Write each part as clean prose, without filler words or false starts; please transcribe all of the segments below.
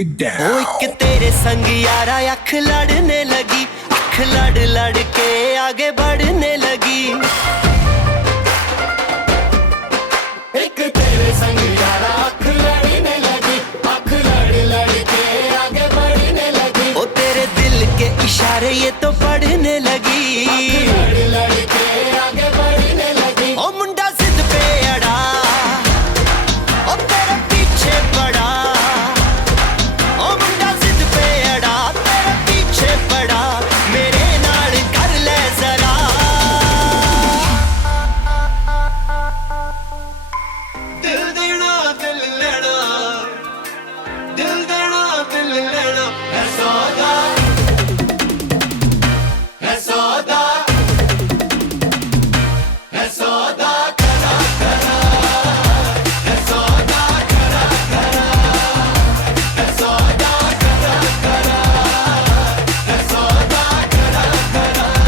it down. ओ एक तेरे संग यारा अख लड़ने लगी, अख लड़ लड़ के आगे बढ़ने लगी। एक तेरे संग यारा अख लड़ने लगी, अख लड़ लड़ के आगे बढ़ने लगी। ओ तेरे दिल के इशारे ये तो पढ़ने लगी, अख लड़ लड़ के आगे बढ़ने लगी। ओ मुंडा जिद पे अड़ा, ओ तेरे पीछे पड़ा। ओ मुंडा जिद पे अड़ा, तेरे पीछे पड़ा। मेरे नाल कर ले जरा। दिल देना दिल लेना, दिल देना दिल लेना है सौदा, है सौदा, है सौदा करा करा, है सौदा करा करा, है सौदा करा करा, है सौदा करा करा।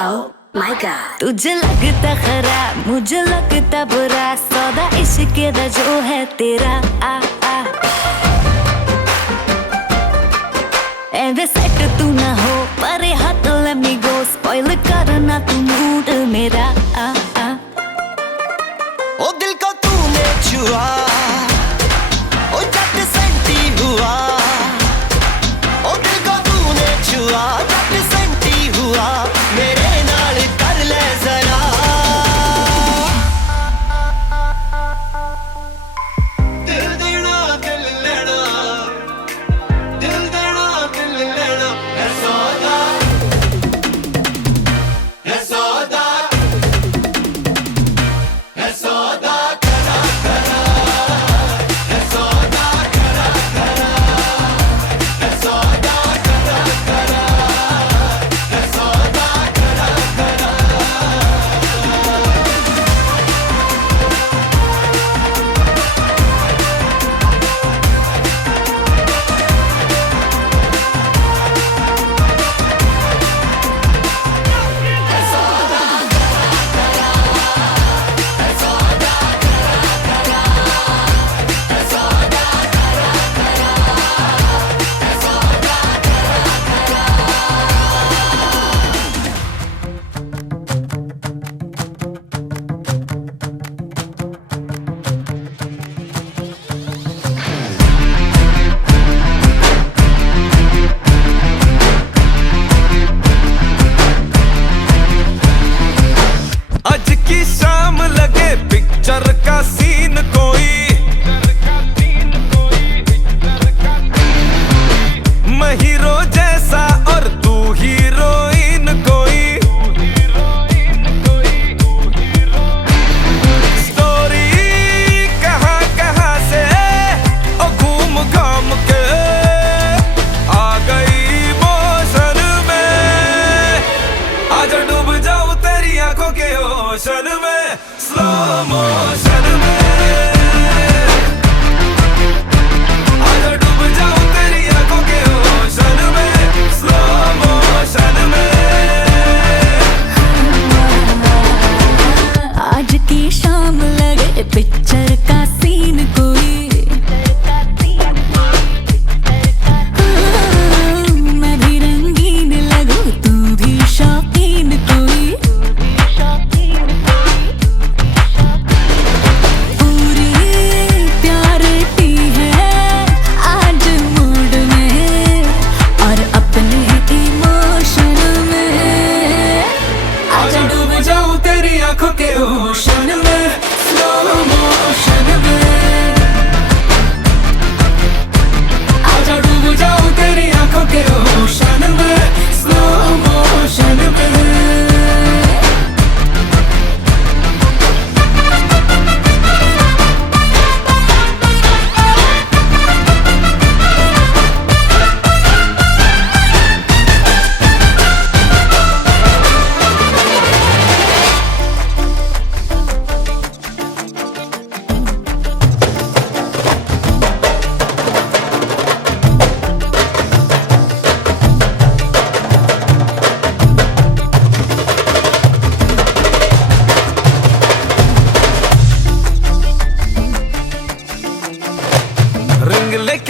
Oh my God. तुझे लगता खराब, मुझे लगता बुरा, सौदा इश्क दा जो है तेरा आ आ। एंड सेट तू ना हो परे हाथ let me go, स्पॉइल करना तू मूड मेरा आ आ। ओ दिल को तूने छुआ, ओ जट सेंटी हुआ। ओ दिल को तूने छुआ, जट सेंटी हुआ। मेरे नाल कर ले जरा। दिल देना दिल लेना, दिल देना दिल लेना है सौदा, है सौदा, है सौदा करा करा,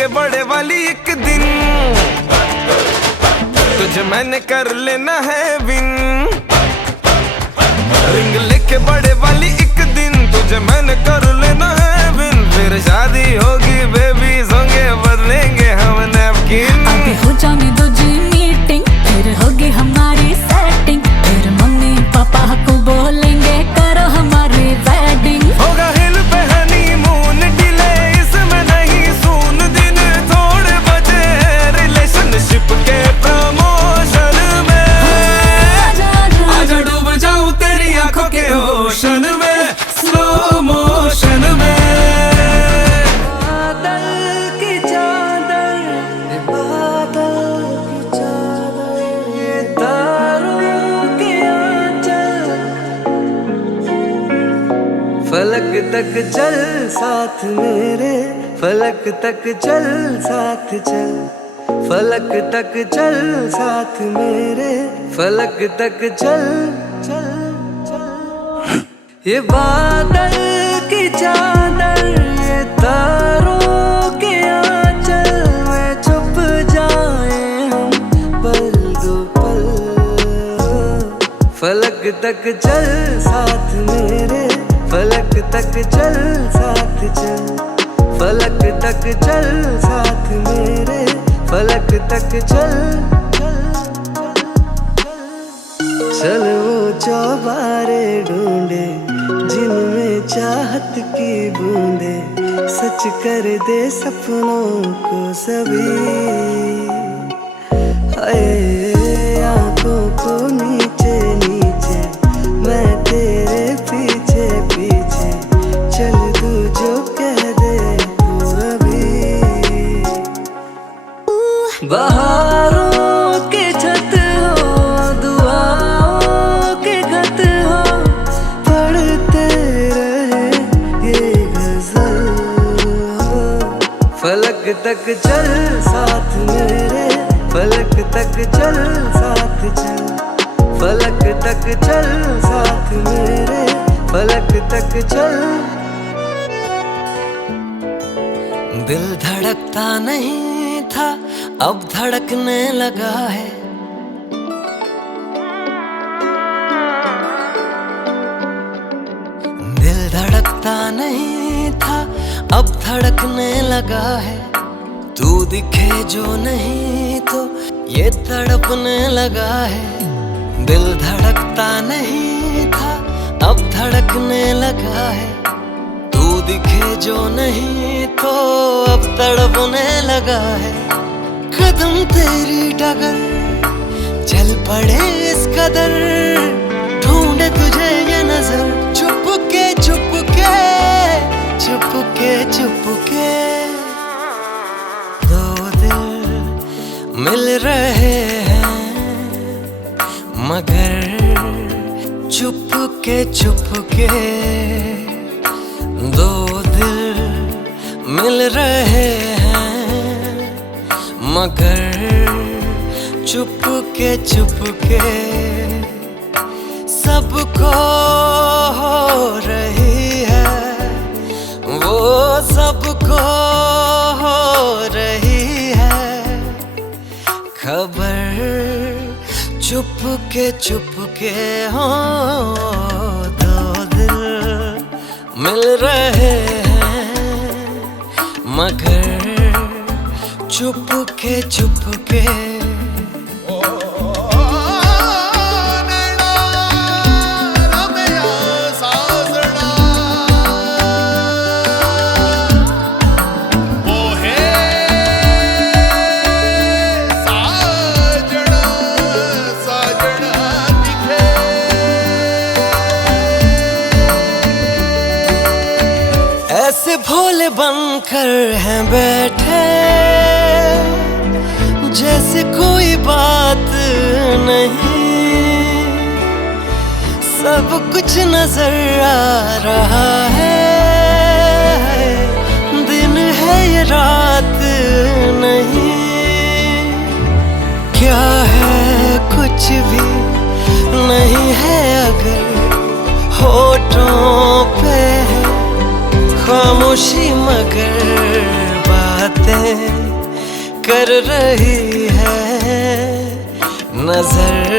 बड़े वाली एक दिन तुझे मैंने कर लेना है विन। रिंग लेके बड़े वाली एक दिन तुझे मैंने कर लेना है विन। फिर शादी होगी बेबी होंगे बदलेंगे हम नैपकिन। अभी हो जाने दो जी मीटिंग, फिर होगी हमारी सेटिंग। फिर मम्मी पापा को बोलेंगे करो हमारी वेडिंग। होगा हिल पे हनीमून डिले, इसमें नहीं सून दिन थोड़े बचे हैं रिलेशनशिप के प्रमोशन में। आजा डूब जाऊं तेरी आंखों के ओशन में, स्लो मोशन में। बादल की चादर, बादल की चादर, ये तारों के आंचल। फलक तक चल साथ मेरे, फलक तक चल साथ चल। फलक तक चल साथ मेरे, फलक तक चल चल चल। ये बादल की चादर, ये तारों के आंचल में छुप जाए हम पल दो पल। फलक तक चल साथ मेरे, फलक तक चल साथ चल। फलक तक चल साथ मेरे, फलक तक चल चल। वो चौबारे ढूंढे जिनमें चाहत की बूंदे, सच कर दे सपनों को सभी। हाय आंखों को नीचे नीचे, मैं तेरे पीछे पीछे चल तू जो कह दे तू अभी। बहारों के छत हो, दुआओं के खत हो, पढ़ते रहे ये गजल हो। फलक तक चल साथ मेरे, फलक तक चल साथ चल। फलक तक चल साथ मेरे, फलक तक चल। दिल धड़कता नहीं था अब धड़कने लगा है। दिल धड़कता नहीं था अब धड़कने लगा है। तू दिखे जो नहीं तो ये तड़पने लगा है। दिल धड़कता नहीं था अब धड़कने लगा है। तू दिखे जो नहीं तो अब तड़पने लगा है। कदम तेरी डगर चल पड़े इस कदर, ढूंढे तुझे ये नजर चुपके चुपके चुपके चुपके। दो दिल मिल रहे हैं मगर चुपके चुपके। दो दिल मिल रहे हैं मगर चुपके चुपके। सबको हो रही है वो, सबको हो रही है खबर। चुपके चुपके हो दो दिल मिल रहे हैं मगर चुपके चुपके। ऐसे भोले बनकर हैं बैठे जैसे कोई बात नहीं। सब कुछ नजर आ रहा है, दिन है ये रात नहीं। क्या है कुछ भी नहीं है अगर होठों पे है खामोशी मगर बात बातें कर रही है नजर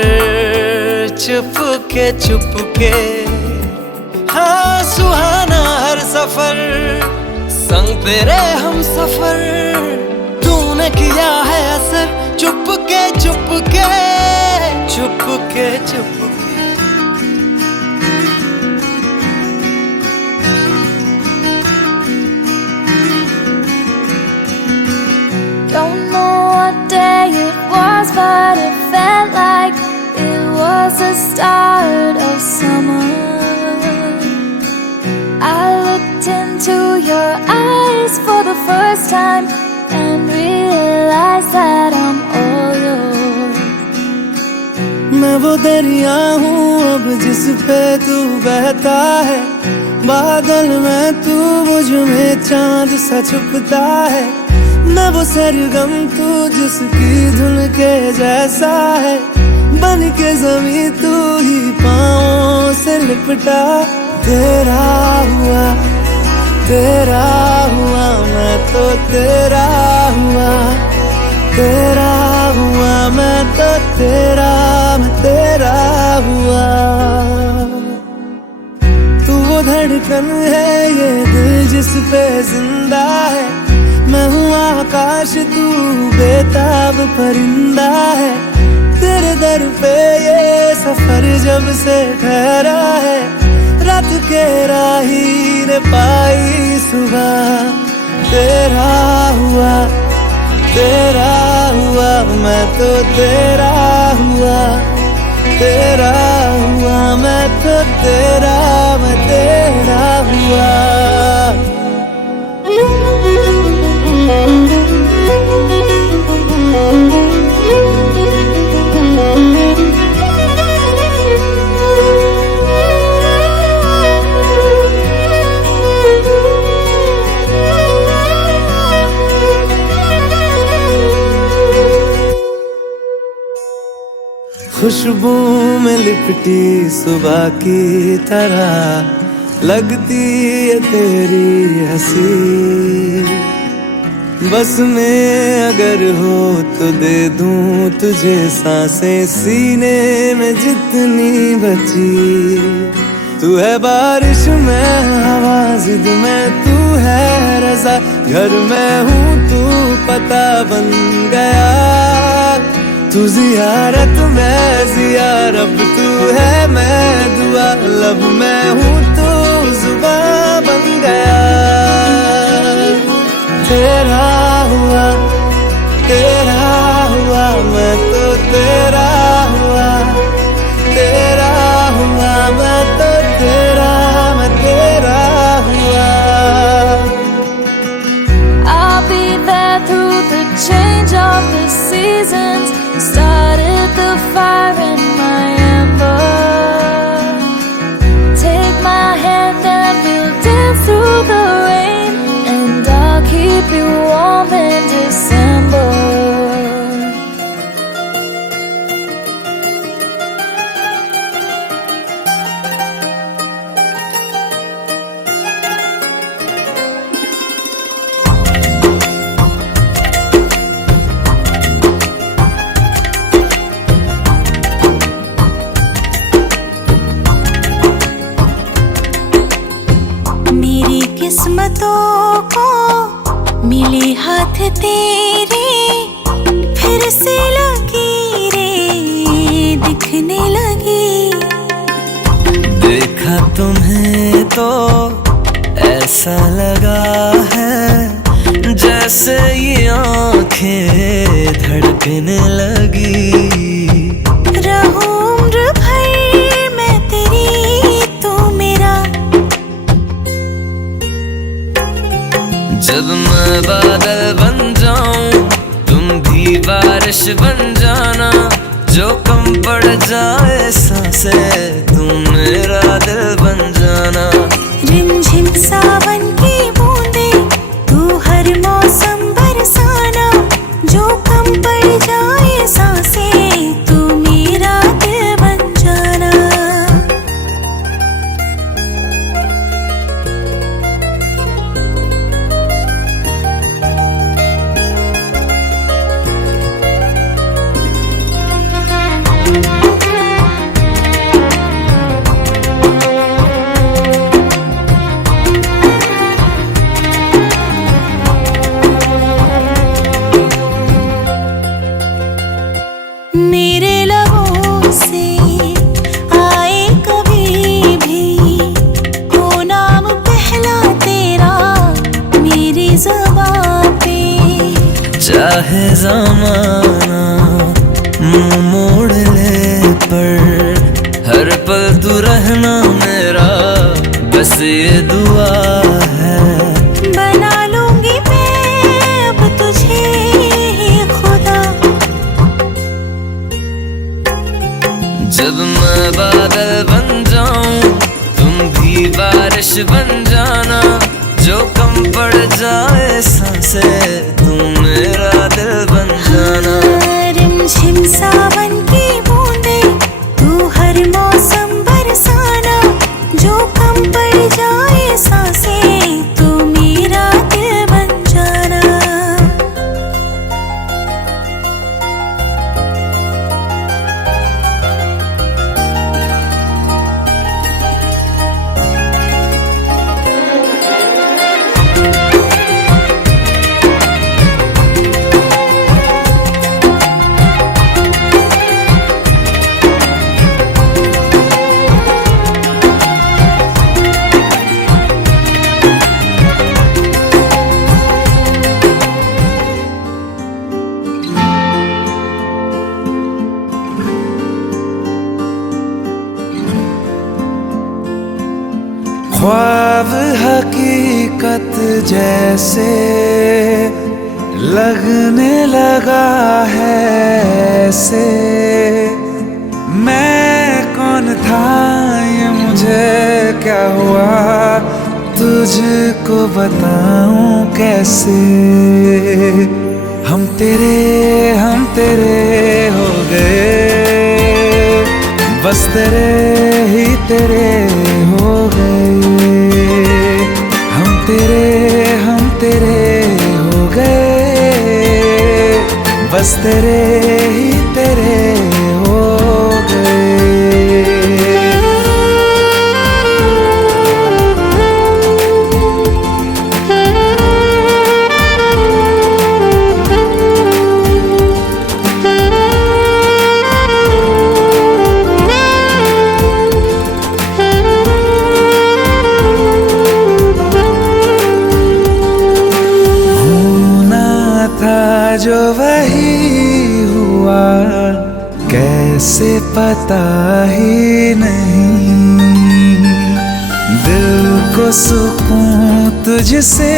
चुपके हाँ सुहाना हर सफर संग तेरे हम सफर तूने किया है असर Chupke Chupke Chupke Chupke Don't know what day it was, but it felt like it was the start of summer. I looked into your eyes for the first time and realized that I'm all yours. मैं वो दरिया हूँ अब जिस पे तू बहता है बादल में तू मुझ में चांद सा छुपता है मैं वो सरगम तू जिसकी धुन के जैसा है बन के जमी तू ही पाँवों से लिपटा तेरा हुआ मैं तो तेरा हुआ मैं तो मैं तेरा हुआ तू वो धड़कन है ये दिल जिस पे जिंदा है मैं हूँ आकाश तू बेताब परिंदा है तेरे दर पे ये सफर जब से ठहरा है रात के राही ने पाई सुबह तेरा हुआ मैं तो तेरा हुआ मैं तो मैं तेरा हुआ खुशबू में लिपटी सुबह की तरह लगती है तेरी हंसी बस में अगर हो तो दे दूं तुझे सांसें सीने में जितनी बची तू है बारिश में हवा जिद में तू है रज़ा घर में हूँ तू पता बन गया तू जियारत मैं जियारब तू है मैं दुआ लब मैं हूँ तू जुबां बन गया तेरा हुआ मैं तो तेरा हुआ मैं तो मैं तेरा हुआ I'll be there through the change of the seasons. Started the fire in my ember. Take my hand and we'll dance through the rain, and I'll keep you warm in December. मेरी किस्मतों को मिले हाथ तेरे फिर से लकीरें दिखने लगी देखा तुम्हें तो ऐसा लगा है जैसे ये आंखें धड़कने लगी रहूं उम्र भर मैं तेरी तू मेरा जब मैं बादल बन जाऊं तुम भी बारिश बन जाना जो कम पड़ जाए सांसें तुम मेरा दिल बन जाना रिमझिम सावन की बूंदे तू हर मौसम बरसाना जो कम पड़ जाए सांसें तू मेरा दिल बन जाना चाहे ज़माना मुंह मोड़ ले, पर हर पल तू रहना मेरा, बस ये दुआ है। बना लूंगी मैं अब तुझे ही खुदा। जब मैं बादल बन जाऊं तुम भी बारिश बन जाना, जो कम पड़ जाए सांसें तुम मेरा दिल बन जाना। रिमझिम सावन की बूंदे तू हर मौसम बरसाना, जो कम पड़ जाए सांसें तू मेरा दिल बन जाना। ख्वाब हकीकत जैसे लगने लगा है ऐसे, मैं कौन था ये मुझे क्या हुआ, तुझको बताऊं कैसे। हम तेरे हो गए, बस तेरे ही तेरे हो गए। हम तेरे हो गए, बस तेरे ही तेरे हो गए। जो वही हुआ कैसे पता ही नहीं, दिल को सुकून तुझसे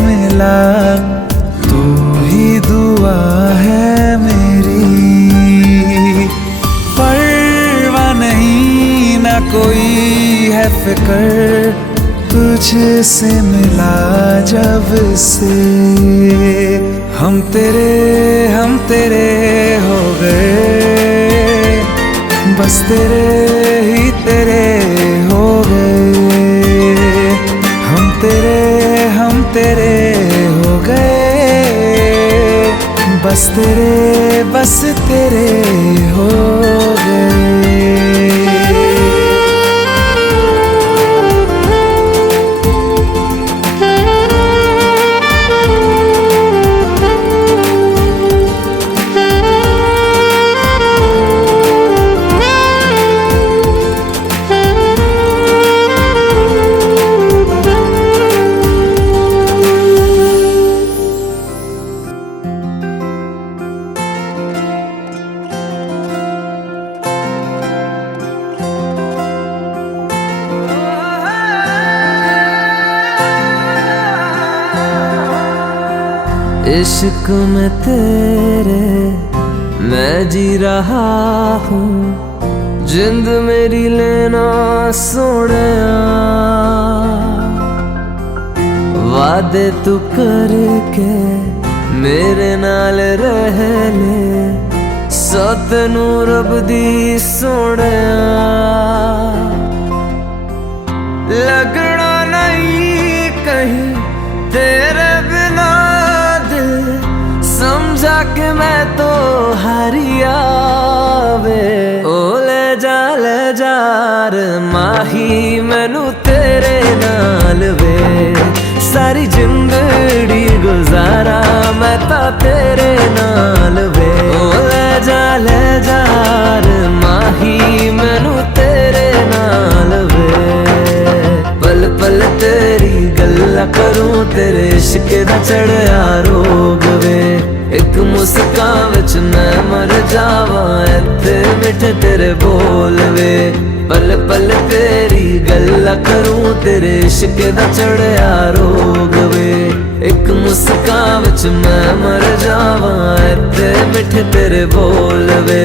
मिला, तू ही दुआ है मेरी। परवाह नहीं ना कोई है फिक्र, तुझसे मिला जब से। हम तेरे हो गए, बस तेरे ही तेरे हो गए। हम तेरे हो गए, बस तेरे हो गए। इश्क में तेरे मैं जी रहा हूँ, जिंद मेरी लेना सोनिया। वादे तू करके मेरे नाल रह ले, सतनू रब दी सोनिया। लगना नहीं कहीं तेरे बिना दिल, समझा के मैं तो हारिया वे। ओ ले जा रे माही मैनू तेरे नाल वे, सारी जिंदड़ी गुजारा मैं ता तेरे नाल वे। ओ ले जा रे माही मैनू तेरे नाल वे, पल पल तेरी गल्ला करूं तेरे इश्क दा चढ़िया रोग वे। एक मुस्कान विच मैं मर जावां इत्थे मिठे तेरे बोल वे पल पल तेरी गल्ला करूं तेरे इश्क दा चढ़िया रोग वे एक मुस्कान विच मैं मर जावां इत्थे मिठे तेरे बोल वे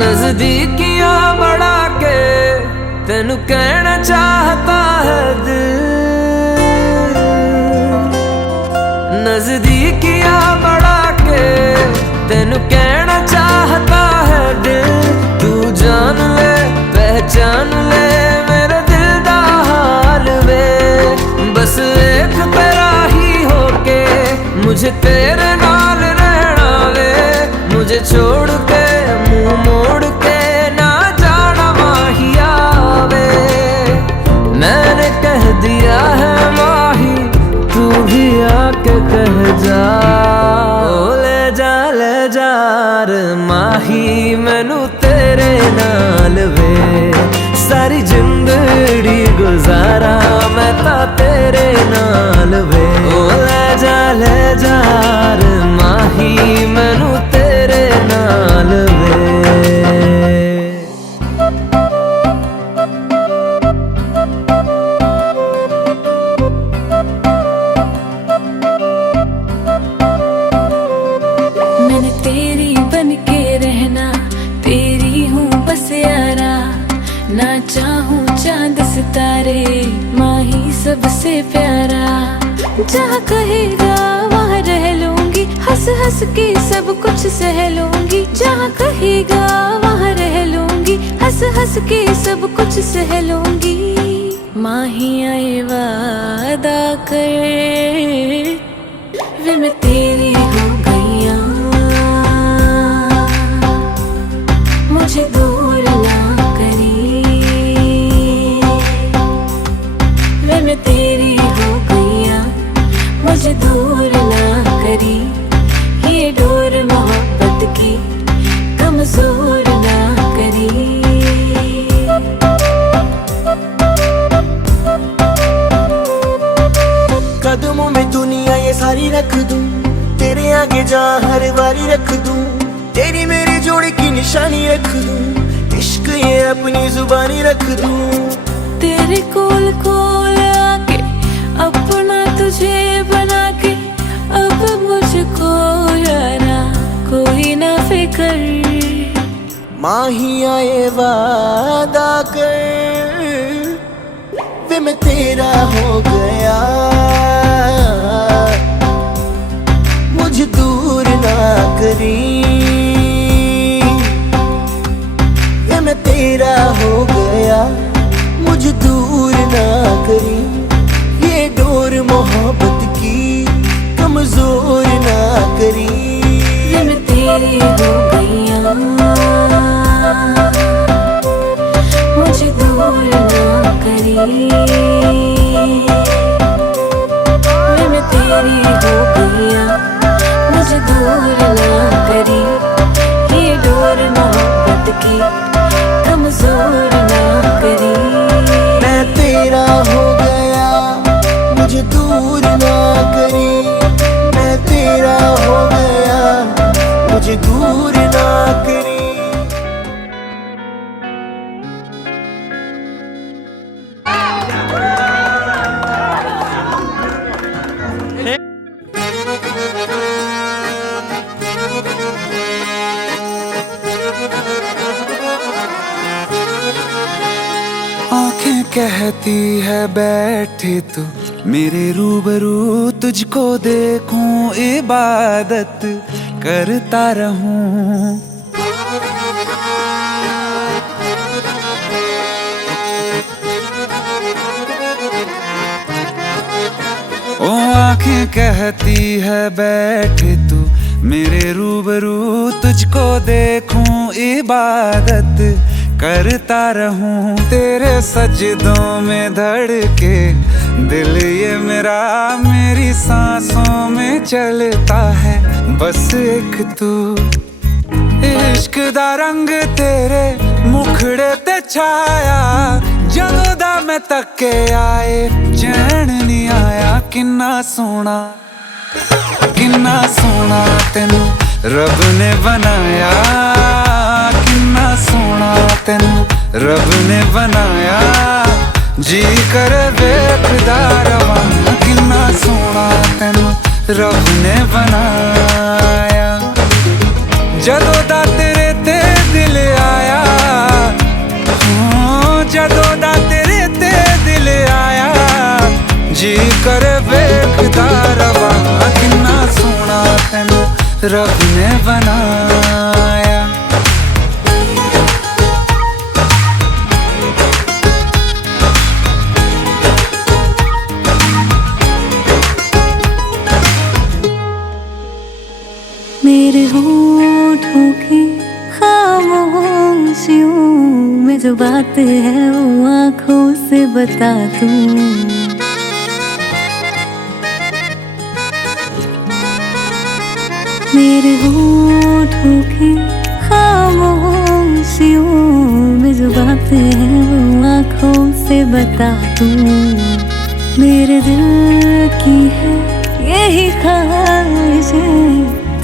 नजदीकियां बढ़ा के तेनू कहना चाहता है दिल नजदीकियां बढ़ा के तेनू कहना चाहता है दिल तू जान ले पहचान ले मेरे दिल दा हाल वे बस एक तेरा ही होके मुझे तेरे नाल रहना वे मुझे छोड़ के मुंह मोड़ के ना जाना माहिया वे मैंने कह दिया है माही तू भी आके कह जा ओ ले जा रे माही मैनू तेरे नाल वे सारी जिंदड़ी गुजारा मैं ता तेरे नाल वे ओ ले जा रे माही मैनू तेरे नाल वे मैंने तेरी बन के रहना तेरी हूँ बस यारा ना चाहूँ चांद सितारे माही सबसे प्यारा जहाँ कहेगा वहाँ रह लूंगी हंस हंस के सब कुछ सह लूंगी जहाँ कहेगा वहाँ रह लूंगी हंस हंस के सब कुछ सह लूंगी माही आए वादा कर वे मैं तेरी हो गईया मुझे दूर ना करी वे मैं तेरी हो गईया मुझे दूर ना करी ये डोर मोहब्बत की कमजोर ना करी कदमों में दुनिया ये सारी रख दूं तेरे आगे जा हर बारी रख दूं तेरी मेरी जोड़ी की निशानी रख दूं इश्क ये अपनी जुबानी रख दूं तेरे कोल कोल आके अपना तुझे बना के अब मुझको यारा कोई ना फिक्र माही आए वादा कर वे मैं तेरा हो गया मुझे दूर ना करी वे मैं तेरा हो गया मुझे दूर ना करी ये डोर मोहब्बत की कमजोर ना करी वे मैं तेरी हो गईया मुझे दूर ना करी वे मैं तेरी हो गईया मुझे दूर ना करी ये डोर मोहब्बत की कमजोर ना करी मैं तेरा हो गया मुझे दूर ना करी मैं तेरा हो गया मुझे दूर ना करी आंखें कहती है बैठे तू मेरे रूबरू तुझको देखूं इबादत करता रहूं ओ आंखें कहती है बैठे तू मेरे रूबरू तुझको देखूं इबादत करता रहूं तेरे सजदों में धड़के दिल ये मेरा मेरी सांसों में चलता है बस एक तू इश्क दा रंग तेरे मुखड़े ते छाया जदों दा मैं तके आए चैन नहीं आया किन्ना सोना तेनू रब ने बनाया किन्ना सोना तेनू रब ने बनाया जी कर वेखदा रवां किन्ना सोना तेनू रब ने बनाया जदों दा तेरे ते दिल आया जदों दा तेरे ते दिल आया जी कर वेखदा रवां किन्ना सोना तेनू रब ने बनाया मेरे होठों की खामोशियों में जो बात है वो आँखों से बता दूं। मेरे होठों की खामोशियों में जो बात है वो आँखों से बता दूं। मेरे दिल की है यही ख्वाहिश है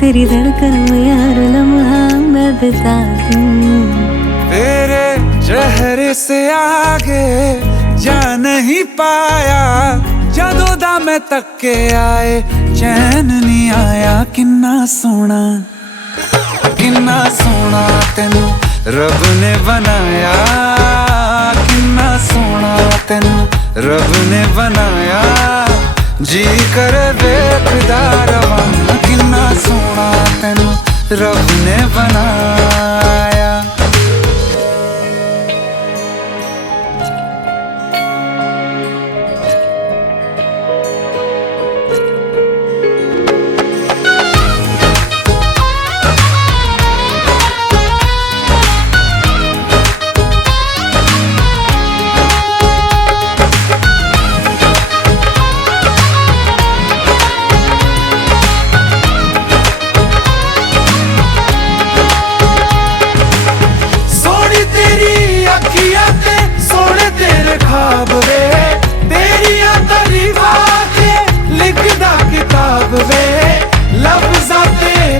तेरी धड़कन में हर लम्हा मैं बिता दूं। तेरे चेहरे से आगे जा नहीं पाया जदों दा मैं तके आए चैन नहीं आया किन्ना सोना तेनू रब ने बनाया किन्ना सोना तेनू रब ने बनाया जी कर वेखदा रवां किन्ना सोना तेनू रब ने बनाया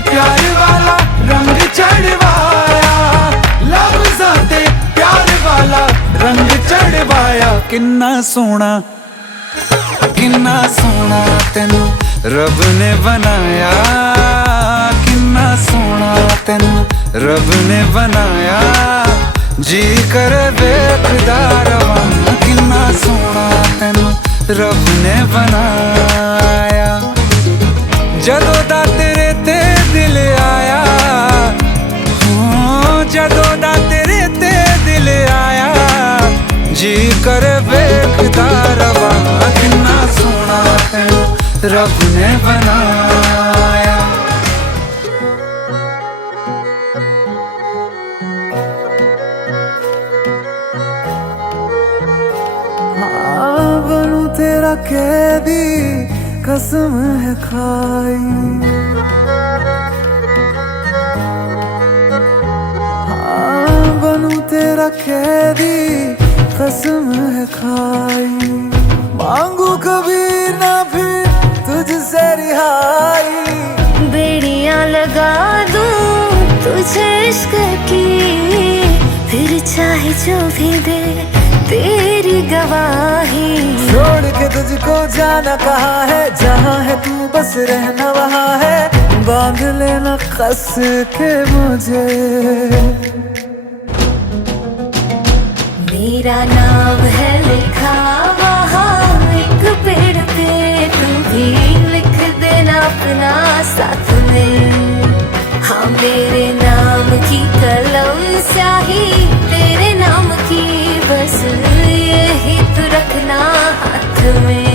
प्यार वाला रंग चढ़वाया लफ्ज़ां ते प्यार वाला रंग चढ़वाया किन्ना सोना तेनू रब ने बनाया किन्ना सोना तेनू रब ने बनाया जी कर वेखदा रवां किन्ना सोना तेनू रब ने बनाया जदों दा तेरे ते दिल आया जदों दा तेरे ते दिल आया जी कर वेखदा रवां किन्ना सोना तेनू रब ने बनाया बनूं तेरा कैदी कसम है खाई बनूं तेरा कैदी कसम है खाई मांगू कभी ना फिर तुझसे रिहाई बेड़ियां लगा दूं तुझे इश्क की फिर चाहे जो भी दे तेरी गवाही छोड़ के तुझको जाना कहाँ है जहाँ है तू बस रहना वहाँ है बांध लेना कस के मुझे मेरा नाम है लिखा वहाँ एक पेड़ पे तू भी लिख देना अपना साथ में हाँ मेरे नाम की कलम स्याही तेरे नाम की बस यही तो रखना हाथ में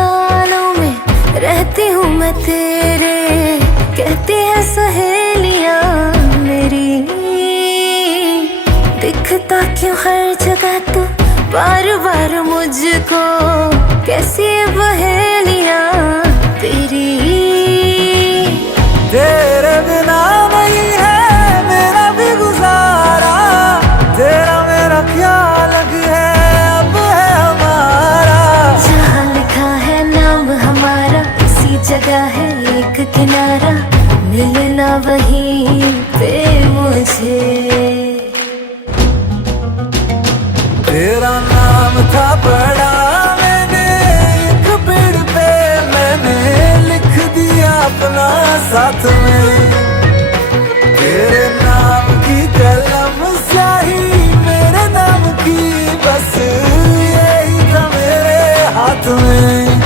ख्यालों में रहती हूँ मैं तेरे, कहती है सहेलियां मेरी। दिखता क्यों हर जगह तू बार बार मुझको, कैसी पहेलियां तेरी। तेरे बिना नहीं है मेरा भी गुजारा, तेरा मेरा क्या अलग है अब है हमारा। जहाँ लिखा है नाम हमारा इसी जगह है एक किनारा, मिलना वहीं पे मुझे। तेरा नाम था पढ़ा मैंने एक पेड़ पे, मैंने लिख दिया अपना साथ में। तेरे नाम की कलम स्याही मेरे नाम की, बस यही था मेरे हाथ में।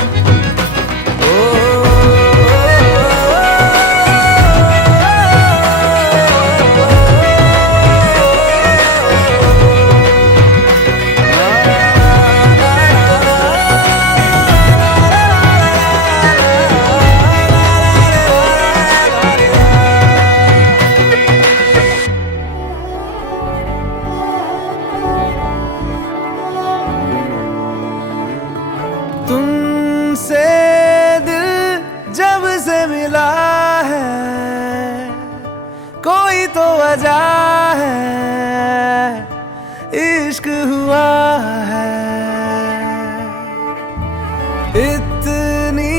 तुमसे दिल जब से मिला है, कोई तो वजह है, इश्क हुआ है। इतनी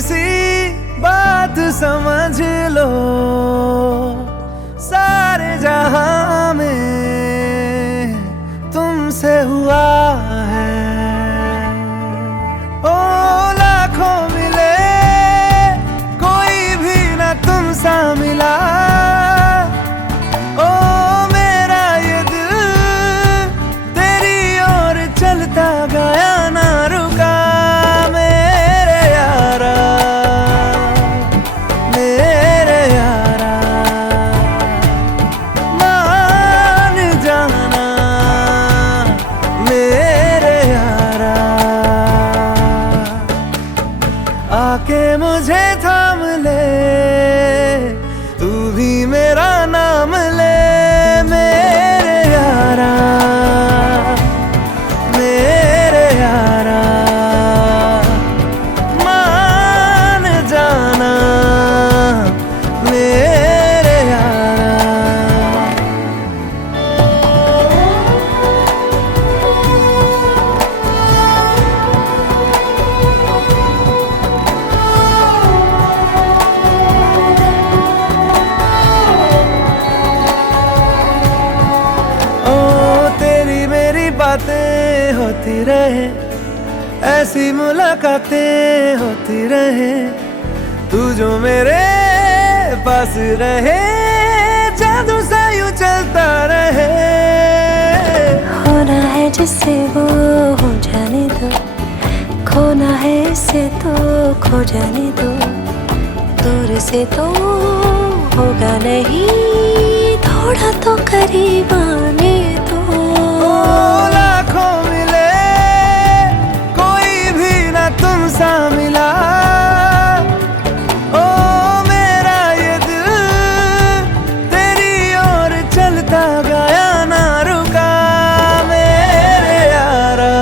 सी बात समझ लो, सारे जहां में तुमसे हुआ है। ओ लाखों मिले कोई भी ना तुम सा मिला, ओ मेरा ये दिल तेरी ओर चलता गया ना रुका। मेरे यारा मेरे यारा, मान जाना मेरे यारा, आके मुझे थाम ले, तू भी मेरा नाम ले। मेरे यारा मेरे यारा, मान जाना मेरे यारा। बातें होती रहे, ऐसी मुलाकातें होती रहे, तू जो मेरे पास रहे, जादू सा यूं चलता रहे। होना है जिससे वो हो जाने दो, खोना है इससे तो खो जाने दो। दूर से तो होगा नहीं, थोड़ा तो करीब आने दो। लाखों मिले कोई भी ना तुम सा मिला, ओ मेरा ये दिल तेरी ओर चलता गया ना रुका। मेरे यारा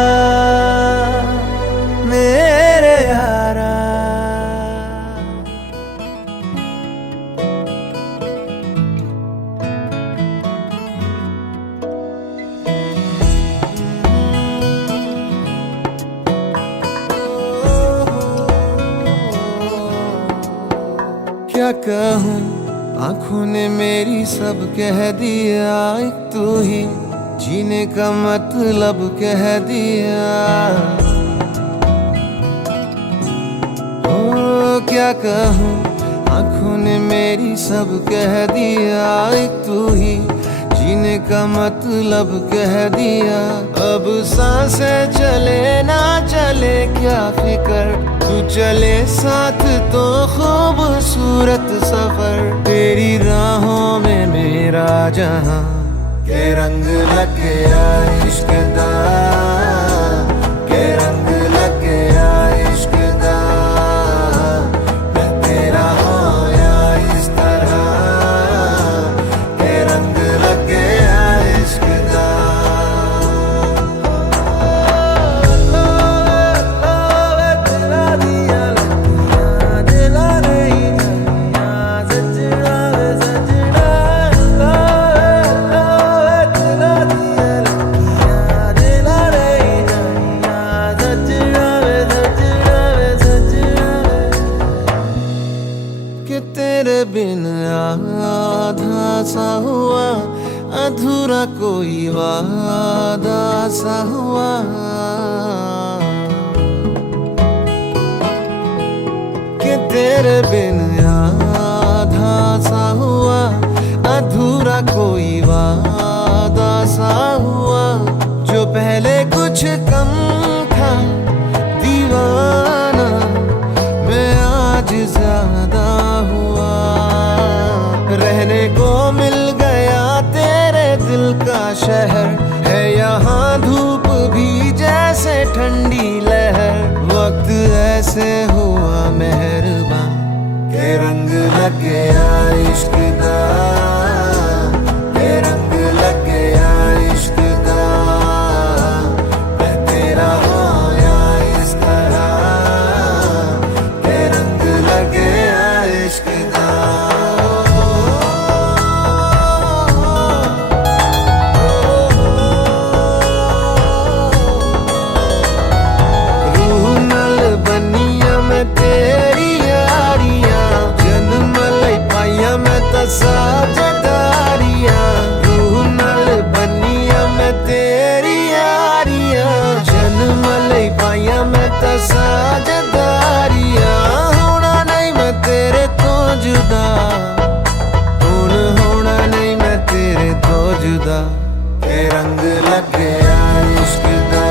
मेरे यारा, क्या कहूँ आँखों ने मेरी सब कह दिया, एक तू ही जीने का मतलब कह दिया। ओ क्या कहूँ आँखों ने मेरी सब कह दिया, एक तू ही जीने का मतलब कह दिया। अब सांसें चले ना चले क्या फिकर, तू चले साथ तो खूबसूरत सफर। तेरी राहों में मेरा जहां के रंग लग गया इश्क दा, के रंग लग गया इश्क सा हुआ, अधूरा कोई वादा सा हुआ। कि तेरे बिन आधा सा हुआ, अधूरा कोई वादा सा हुआ। जो पहले कुछ कम था दीवाना, मैं आज ज्यादा हुआ। रहने को मिल गया तेरे दिल का शहर, है यहाँ धूप भी जैसे ठंडी लहर। वक्त ऐसे हुआ मेहरबान के रंग लग गया इश्क का, के रंग लग गया इश्क का। मैं तेरा होया इस तरह, के रंग लग गया इश्क का। साझेदारियां रूह नाल बनिया मैं तेरी यारियां, जन्म लई पाइया मैं तां साझेदारियां। होना नहीं मैं तेरे तो जुदा, हुण होना नहीं मैं तेरे तो जुदा। के रंग लग गया इश्क का,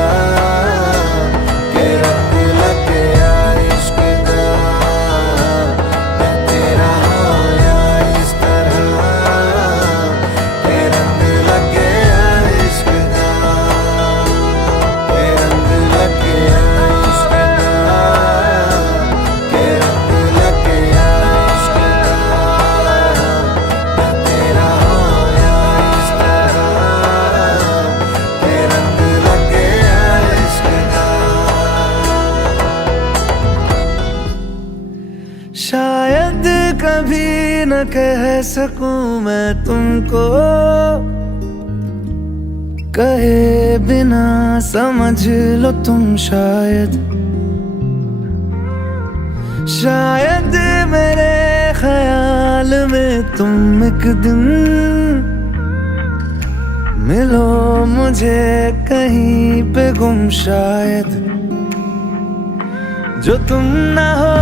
के रंग लग गया इश्क का। मैं तेरा होया इस तरह, के रंग लग गया इश्क का, के रंग लग गया इश्क का, के रंग लग गया इश्क का। मैं तेरा होया इस तरह, के रंग लग गया इश्क का। शायद कभी न कह सकूं मैं तुमको, कहे बिना समझ लो तुम शायद। शायद मेरे ख्याल में तुम एक दिन मिलो मुझे कहीं पे गुम शायद। जो तुम ना हो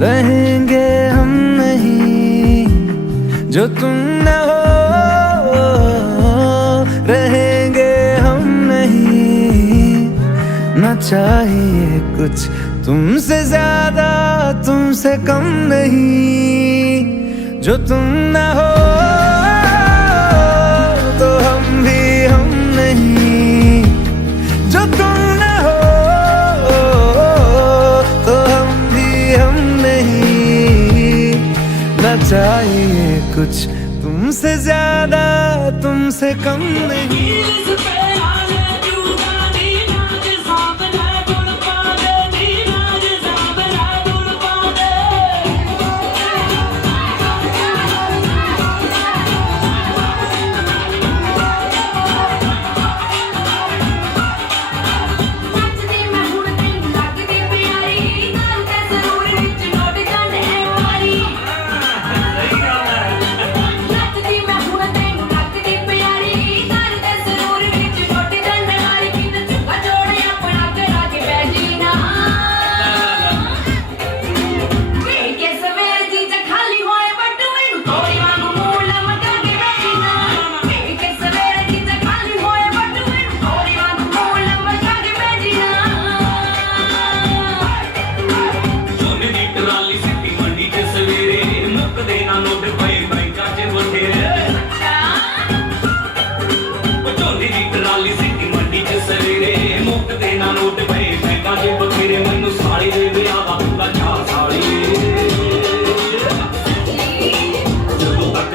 रहेंगे हम नहीं, जो तुम न हो रहेंगे हम नहीं। न चाहिए कुछ तुमसे ज्यादा, तुमसे कम नहीं। जो तुम न हो तो हम भी हम नहीं, जो तुम न हो तो हम भी हम नहीं। न चाहिए कुछ तुमसे ज्यादा, तुमसे कम नहीं।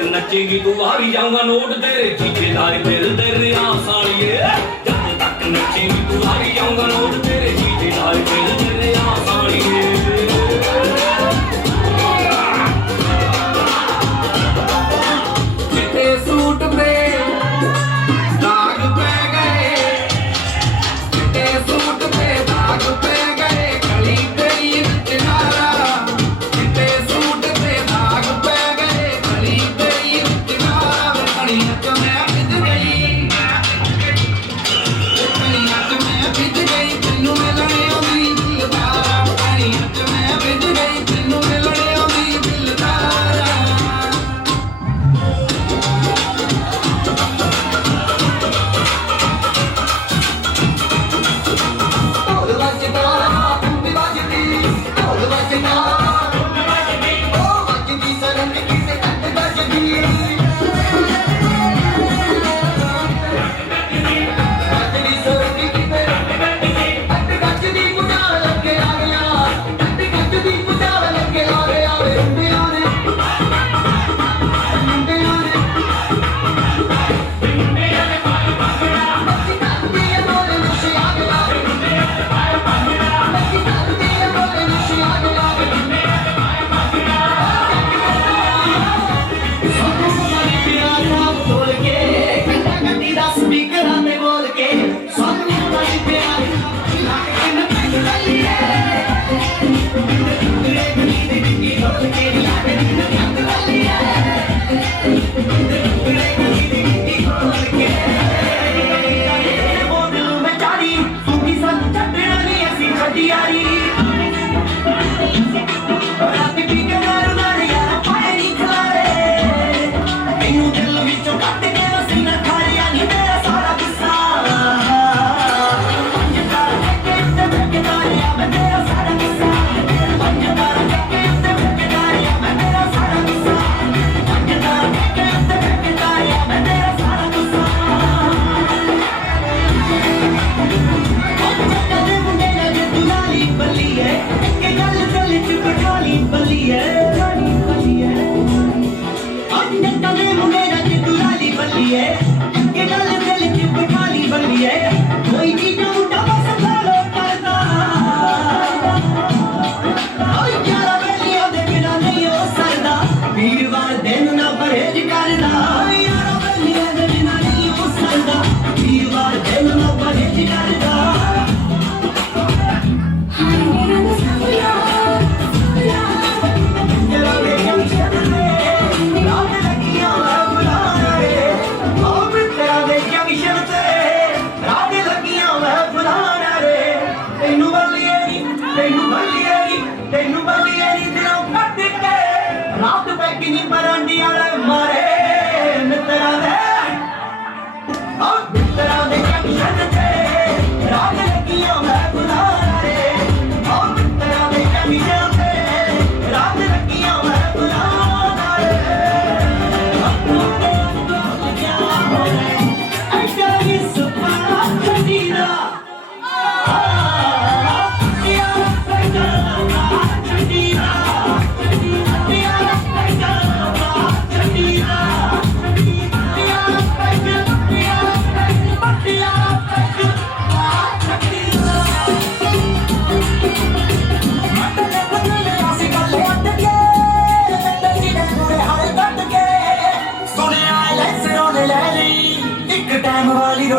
नचेगी तू आ भी जाऊंगा नोट तेरे चीचे लाए फिरते रिया सालिए। जब तक नचेगी तू आ भी जाऊंगा नोट तेरे चीचे लाए फिरते रिया सालिए। चिट्टे सूट पे दाग पे गए, चिट्टे सूट पे दाग पे गए, गली तेरी चिनारा। चिट्टे सूट पे दाग पे गए,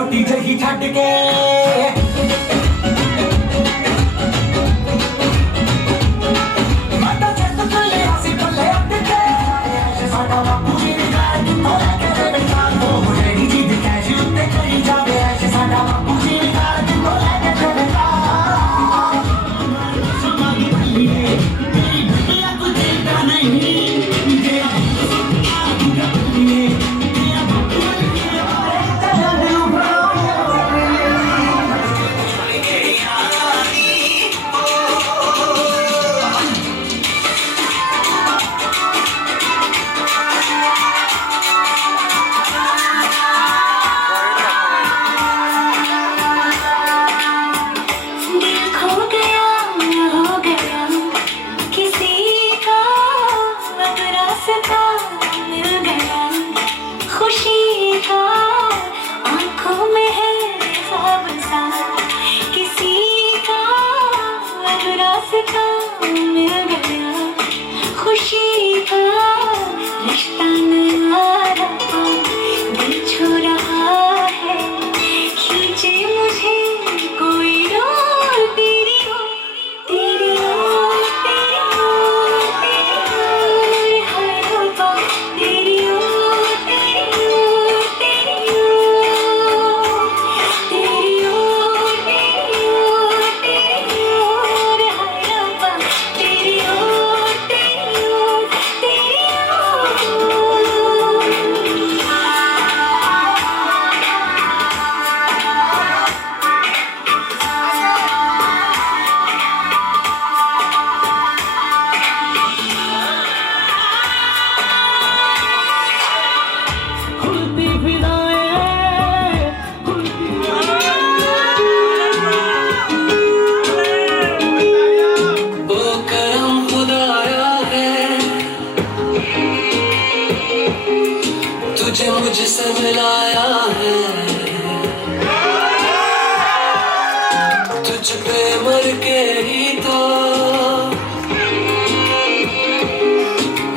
छोटी जही छड़ के माता चंद चले आसी पल्ले अटके साडा बापू जी दी गाल किथों लैके दे बेटा ओ डैडी जी दी कैश उत्ते करी जावे ऐसे साडा बापू जी दी गाल किथों लैके दे बेटा समागी भल्लीए तेरी बिटिया को देता नहीं तेरा आगूगा भल्लीए तेरा बापू तुझे मुझसे मिलाया है तुझ पे मर के ही तो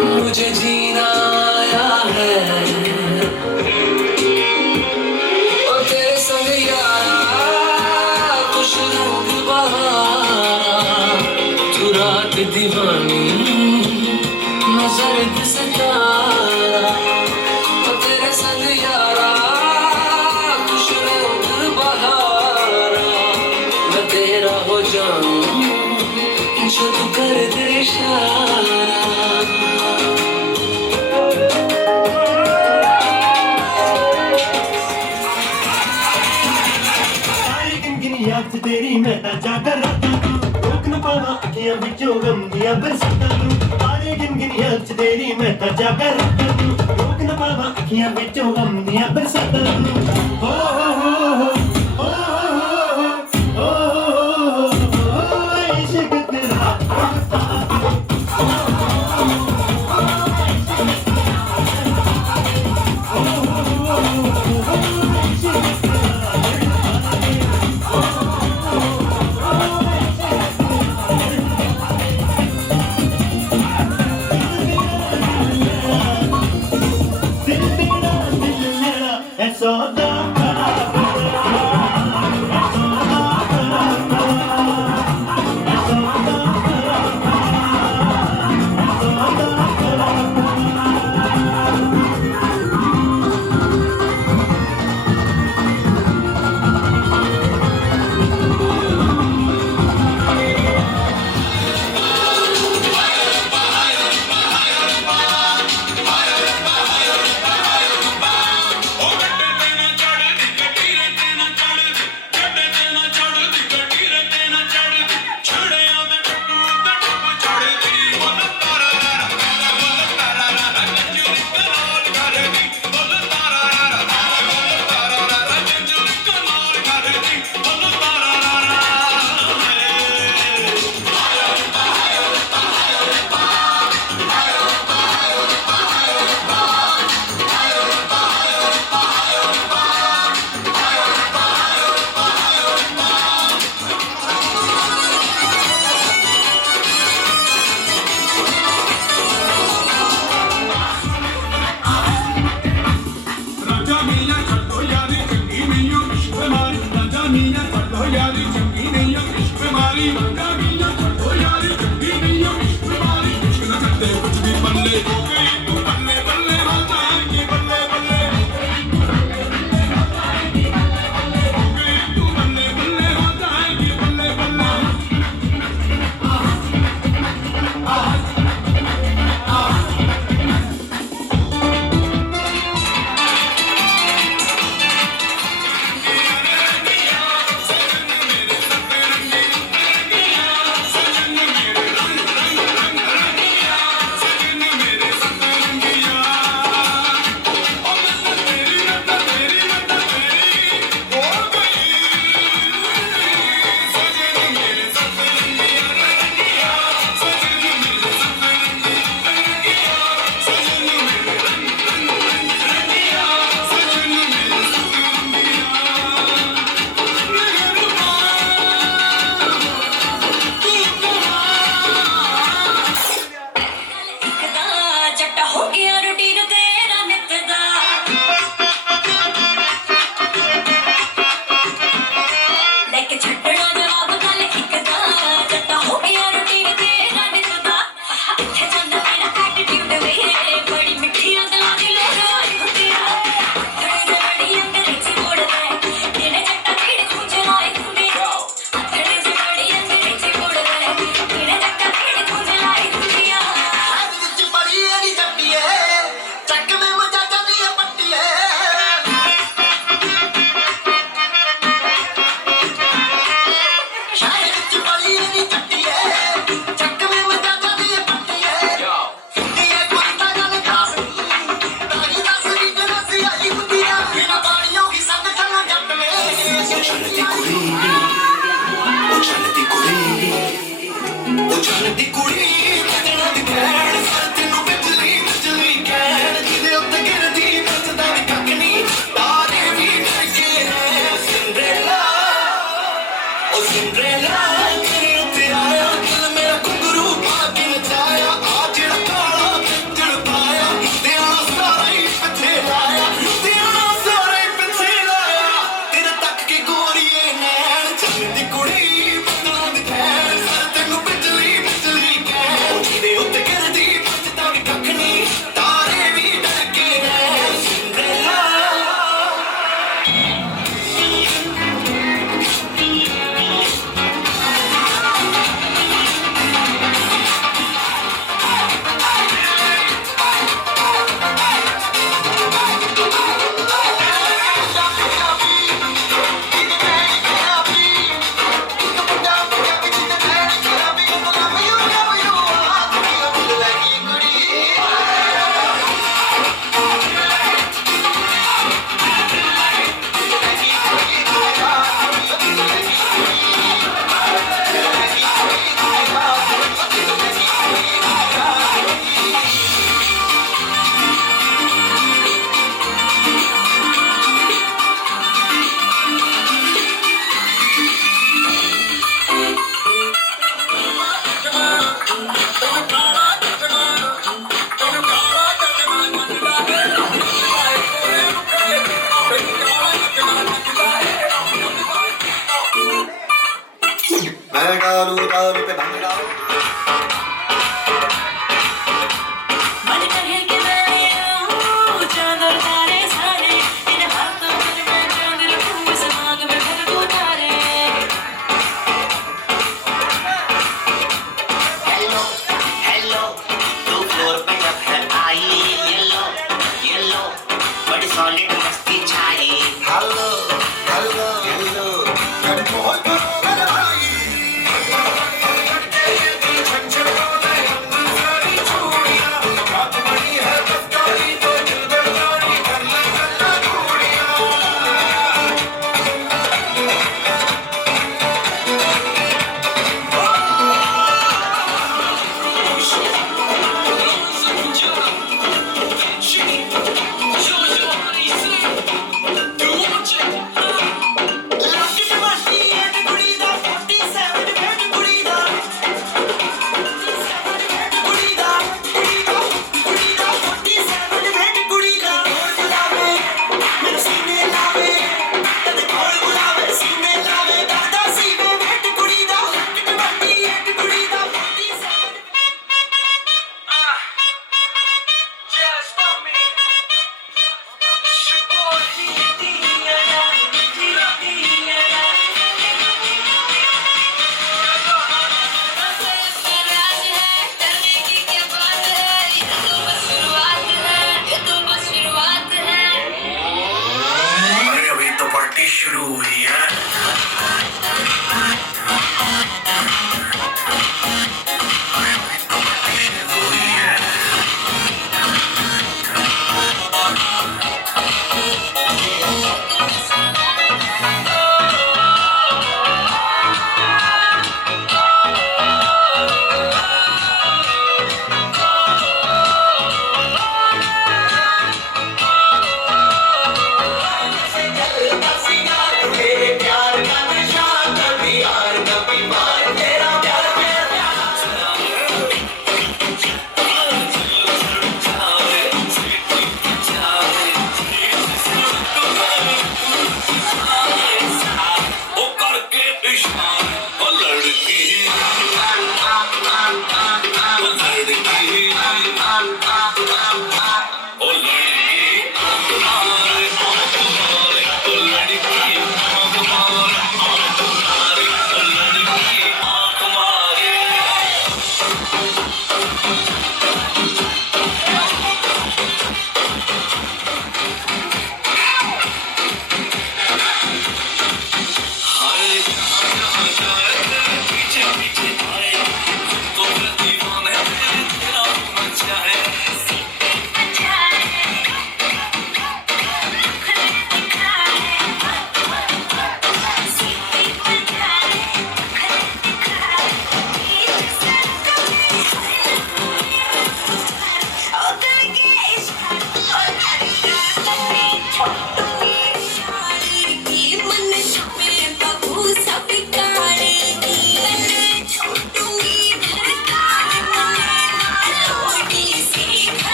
मुझे जीना आया है और तेरे संग यारा खुश रंग बहारा तू रात दीवानी नजर सितारा तेरे संग यारा खुश रंग बहारा मैं तेरा हो जाऊं जो तू कर दे इशारा सारी गिनगिनी याद तेरी मैं ता जाकर रातां तू रोक न पावा अखियां विचों गम दियां बरसातां तू सारी गिनगिनी याद तेरी मैं ता जाकर रातां तू रोक न पावा अखियां विचों गम दियां बरसातां तू हो इश्क तेरा दिल तेरा दिल मेरा ऐ सौदा बड़ा ਚੰਨ ਦੀ ਕੁੜੀ ਬਦਣਾ ਦੀ ਭੈਣ ਸਰ ਤੈਨੂੰ ਬਿਜਲੀ ਬਿਜਲੀ ਕਹਿਣ ਜਿਹਦੇ ਉੱਤੇ ਗਿਰਦੀ ਬਚਦਾ ਵੀ ਕੱਖ ਨਹੀਂ ਤਾਰੇ ਵੀ ਡਰਕੇ ਹੈ ਸਿੰਡਰੇਲਾ ਉਹ ਸਿੰਡਰੇਲਾ ਤੇਰੇ ਉੱਤੇ ਆਇਆ ਦਿਲ ਮੇਰਾ ਘੁੰਗਰੂ ਪਾ ਕੇ ਨਚਾਇਆ ਆ ਜਿਹੜਾ ਕਾਲਾ ਪਿੱਤਲ ਪਾਇਆ ਤੇਰਾ ਸਾਰਾ ਹੀ ਪਿੱਛੇ ਲਾਇਆ ਤੇਰਾ ਸਾਰਾ ਹੀ ਪਿੱਛੇ ਲਾਇਆ ਤੇਰੇ ਤੱਕ ਕੇ ਗੋਰੀਏ ਨੈਣ ਚੰਨ ਦੀ ਕੁੜੀ ਬਦਲਾਂ ਦੀ ਭੈਣ ਸਰ ਤੈਨੂੰ ਬਿਜਲੀ ਬਿਜਲੀ ਕਹਿ ਜਿਹਦੇ ਉੱਤੇ ਗਿਰਦੀ ਬਚਦਾ ਵੀ ਕੱਖ ਨਹੀਂ ਤਾਰੇ ਵੀ ਡਰਕੇ ਹੈ ਸਿੰਡਰੇਲਾ मैं डालू डालू पे भंग डालू मन कहे कि मैं आऊं चांद और तारे सारे इन हाथों में मैं चांद रखूं इस मांग में भर दूं तारे हेलो हेलो तू फ्लोर पे जब है आई येलो येलो बड़ी सॉलिड मस्ती छाई हेलो हेलो हेलो मैं बहुत करो मेरे भाई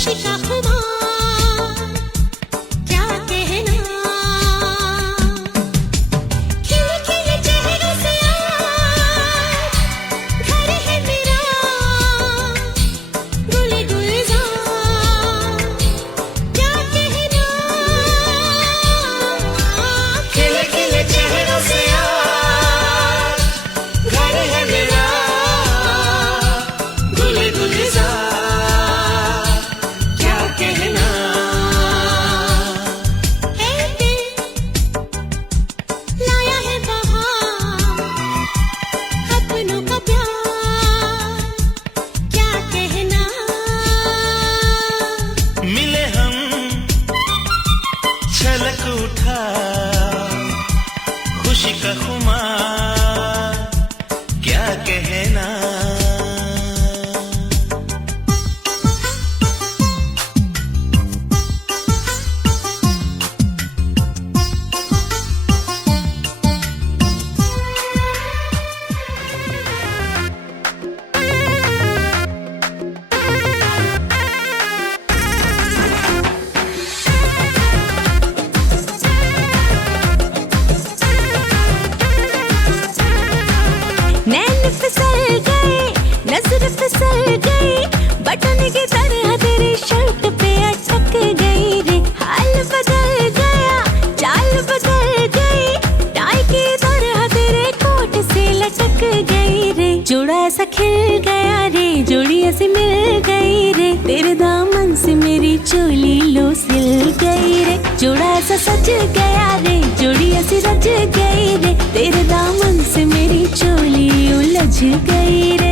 खुशी का खुमार क्या कहना खिले खिले चेहरे से आज घर है मेरा गुले गुलजार क्या कहना खिले खिले चेहरों से आज घर है मेरा गुले गुलजार क्या कहना है दिल लाया है बहार अपनों का प्यार क्या कहना मिले हम छलक उठा खुशी का खुमार क्या कहना नैन फिसल गए नजर फिसल गई बटन की तरह तेरी शर्ट पे अटक गई रे हाल बदल गया चाल बदल गई टाई की तरह तेरे कोट से लटक गई रे जोड़ा ऐसा खिल गया रे जोड़ी ऐसी मिल गई रे तेरे दामन से मेरी चोली लो सिल गई रे जोड़ा ऐसा सज गया रे जोड़ी ऐसी रज गई रे तेरे दामन से मेरी चोली उलझ गई रे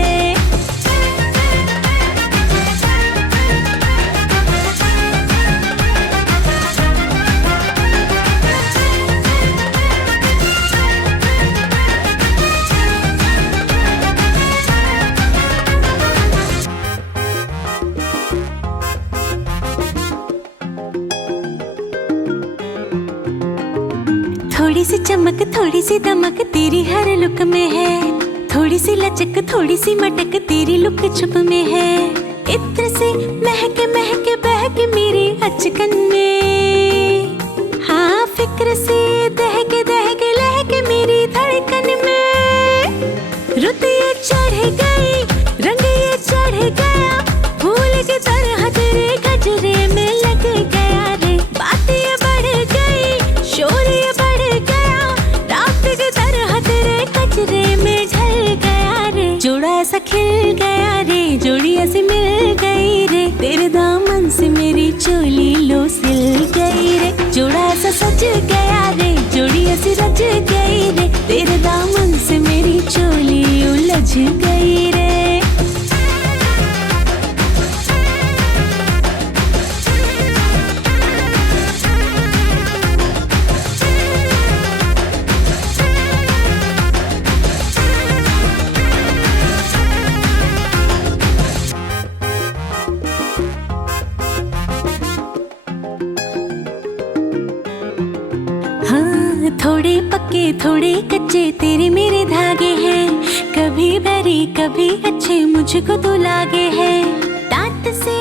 थोड़ी सी चमक थोड़ी सी दमक तेरी हर लुक में है थोड़ी सी लचक थोड़ी सी मटक तेरी लुक छुप में है इत्र से महके महके बहके मेरी अचकन में हाँ फिक्र से दहके दहके लहके मेरी धड़कन में रुत ये चढ़ गई रंग ये चढ़ गया फूल की तरह तेरे गजरे में लग गया रे बात ये बढ़ गई शोर ये बढ़ गया रात की तरह तेरे गजरे में ढल गया रे जोड़ा ऐसा खिल गया रे जोड़ी ऐसी मिल गई रे तेरे दामन से मेरी चोली लो सिल गई रे जोड़ा ऐसा सज गया रे जोड़ी ऐसी रज गई रे तेरे दामन से मेरी चोली उलझ गई रे हाँ थोड़े पक्के थोड़े कच्चे तेरे मेरे धागे हैं कभी बैरी कभी अच्छे मुझको तो लागे हैं दांत से